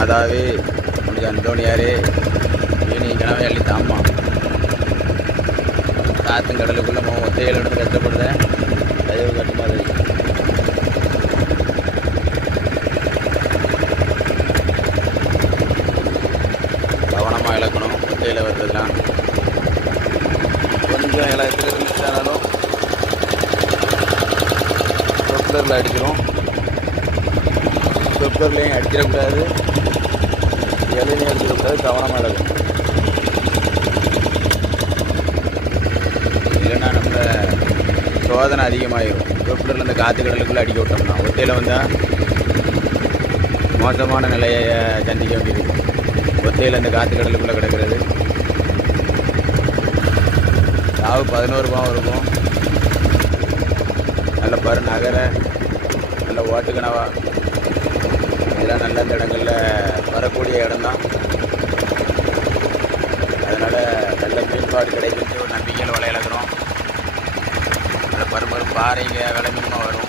மாதாவே புனித அந்தோணியாரே வீணி கனவை அள்ளித்த அம்மா காற்றும் கடலுக்குள்ள ஒத்தைகள் எடுத்து கஷ்டப்படுதேன் தயவு கட்டுமாறு கவனமாக இழக்கணும் ஒத்தையில் வர்றதுலாம் கொஞ்சம் இலக்கத்தில் இருந்துச்சாலும் ப்ரொப்பலரில் அடிக்கிறோம் ப்ரொப்பலர்லேயும் அடிச்சிடக்கூடாது இலையிலையும் அடிச்சிடக்கூடாது கவனமாக இழக்கணும் இல்லைன்னா நம்ம சோதனை அதிகமாகிடும் ப்ரொப்பலரில் இந்த காற்று கடலுக்குள்ளே அடிக்க விட்டோம்னா ஒத்தையில் வந்தால் மோசமான நிலையை சந்திக்க வேண்டியிருக்கும் ஒத்தையில் இந்த காற்று கடலுக்குள்ளே கிடக்கிறது சாவு 11 பாவம் இருக்கும் நல்ல பரு நகரை நல்ல ஓட்டுக்கணவா இதெல்லாம் நல்ல இந்த இடங்களில் வரக்கூடிய இடம்தான் அதனால் நல்ல மீன்பாடு கிடைக்குது ஒரு நம்பிக்கையில் வலையிழக்கிறோம் நல்ல பருமரும் பாறைங்க விலை மீனமாக வரும்